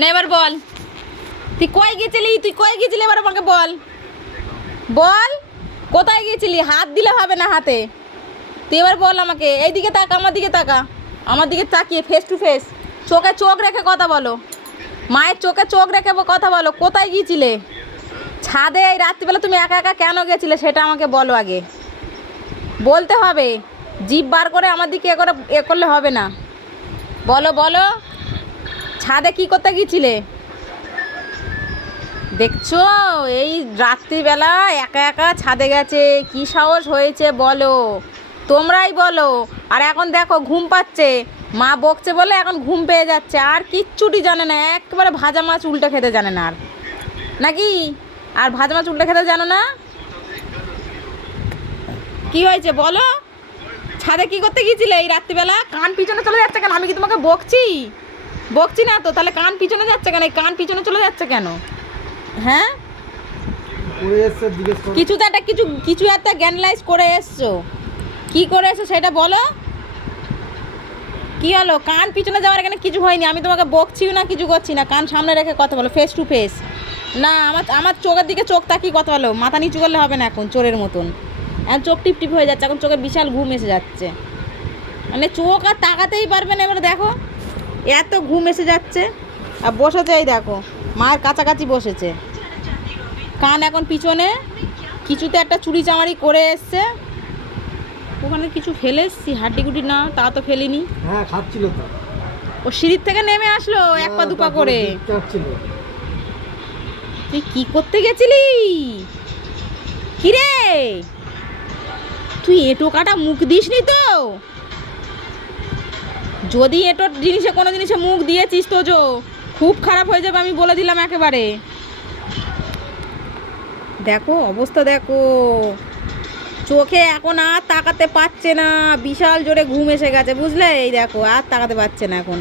না এবার বল, তুই কই গেছিলি? এবার আমাকে বল, বল কোথায় গেছিলি? হাত দিলে হবে না হাতে, তুই এবার বল আমাকে। এইদিকে তাকা, আমার দিকে তাকা, আমার দিকে তাকিয়ে ফেস টু ফেস, চোখে চোখ রেখে কথা বলো, মায়ের চোখে চোখ রেখে কথা বলো। কোথায় গিয়েছিলে? ছাদে এই রাত্রিবেলা তুমি একা একা কেন গেছিলে সেটা আমাকে বলো আগে, বলতে হবে। জিভ বার করে আমার দিকে এ করলে হবে না, বলো বলো। ছাদে কি করতে গিয়েছিলে? দেখছো এই রাত্রিবেলা একা একা ছাদে গেছে, কি সাহস হয়েছে বলো, তোমরাই বলো। আর এখন দেখো ঘুম পাচ্ছে, মা বকছে বলে এখন ঘুম পেয়ে যাচ্ছে, আর কিচ্ছুটি জানে না, একেবারে ভাজা মাছ উল্টে খেতে জানে না আর, নাকি? আর ভাজা মাছ উল্টে খেতে জানো না? কি হয়েছে বলো? ছাদে কি করতে গিয়েছিলে এই রাত্রিবেলা? কান পিছনে চলে যাচ্ছে কেন? আমি কি তোমাকে বকছি না তো, তাহলে কান পিছনে যাচ্ছে কেন? এই কান পিছনে চলে যাচ্ছে কেন? হ্যাঁ, কিছু তো একটা কিছু একটা জ্ঞানলাইজ করে এসছো, কি করে এসছো সেটা বলো। কি হলো? কান পিছনে যাওয়ার এখানে কিছু হয়নি, আমি তোমাকে বকছিও না, কিছু করছি না। কান সামনে রেখে কথা বলো, ফেস টু ফেস। না আমার চোখের দিকে চোখ তাকিয়ে কথা বলো, মাথা নিচু করলে হবে না এখন চোরের মতন। এখন চোখ টিপ টিপ হয়ে যাচ্ছে, এখন চোখে বিশাল ঘুম এসে যাচ্ছে, মানে চোখ আর তাকাতেই পারবে না। এবারে দেখো এত ঘুম এসে যাচ্ছে, আর বসেছে এই দেখো মায়ের কাছাকাছি বসেছে, কান এখন পিছনে, কিছুতে একটা চুরি চামারি করে এসছে। ওখানে কিছু ফেলে এসছি, হাড্ডিগুডি না তা তো ফেলিনি। হ্যাঁ খাচ্ছিল তো, ও সিঁড়ির থেকে নেমে আসলো এক পা দুপা করে। তুই কি করতে গেছিলি? কিরে তুই এঁটো কাটা মুখ দিসনি তো? যদি এঁটো জিনিসে কোনো জিনিসে মুখ দিয়েছিস তো খুব খারাপ হয়ে যাবে, আমি বলে দিলাম একেবারে। দেখো অবস্থা দেখো, চোখে এখন আর তাকাতে পারছে না, বিশাল জোরে ঘুম এসে গেছে বুঝলে। এই দেখো আর তাকাতে পারছে না এখন।